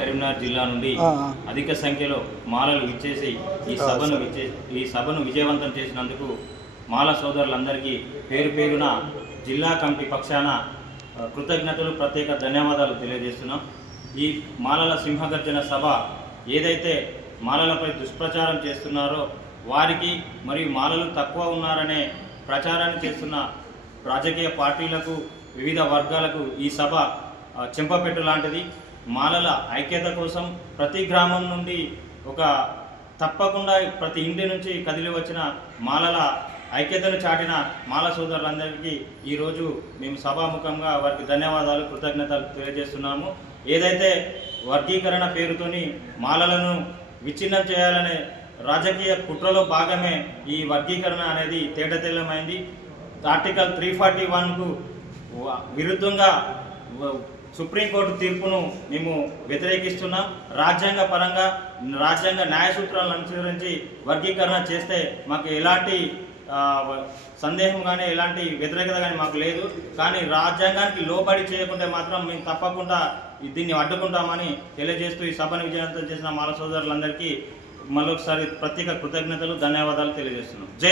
కరీంనగర్ జిల్లా నుండి అధిక సంఖ్యలో మాలలు విచ్చేసి ఈ సభను విజయవంతం చేసినందుకు మాల సోదరులందరికీ పేరు పేరున జిల్లా కమిటీ పక్షాన కృతజ్ఞతలు, ప్రత్యేక ధన్యవాదాలు తెలియజేస్తున్నాం. ఈ మాలల సింహగర్జన సభ ఏదైతే మాలలపై దుష్ప్రచారం చేస్తున్నారో వారికి మరియు మాలలు తక్కువ ఉన్నారనే ప్రచారాన్ని చేస్తున్న రాజకీయ పార్టీలకు, వివిధ వర్గాలకు ఈ సభ చెంపపెట్టు లాంటిది. మాలల ఐక్యత కోసం ప్రతి గ్రామం నుండి తప్పకుండా ప్రతి ఇంటి నుంచి కదిలి వచ్చిన మాలల ఐక్యతను చాటిన మాల సోదరులందరికీ ఈరోజు మేము సభాముఖంగా వారికి ధన్యవాదాలు, కృతజ్ఞతలు తెలియజేస్తున్నాము. ఏదైతే వర్గీకరణ పేరుతోని మాలలను విచ్ఛిన్నం చేయాలనే రాజకీయ కుట్రలో భాగమే ఈ వర్గీకరణ అనేది తేటతెల్లమైంది. ఆర్టికల్ 341కు విరుద్ధంగా సుప్రీంకోర్టు తీర్పును మేము వ్యతిరేకిస్తున్నాం. రాజ్యాంగ పరంగా రాజ్యాంగ న్యాయ సూత్రాలను అనుసరించి వర్గీకరణ చేస్తే మాకు ఎలాంటి సందేహం కానీ ఎలాంటి వ్యతిరేకత కానీ మాకు లేదు. కానీ రాజ్యాంగానికి లోబడి చేయకుంటే మాత్రం మేము తప్పకుండా దీన్ని అడ్డుకుంటామని తెలియజేస్తూ ఈ సభను విజయవంతం చేసిన మాల సోదరులందరికీ మరొకసారి ప్రత్యేక కృతజ్ఞతలు, ధన్యవాదాలు తెలియజేస్తున్నాం. జై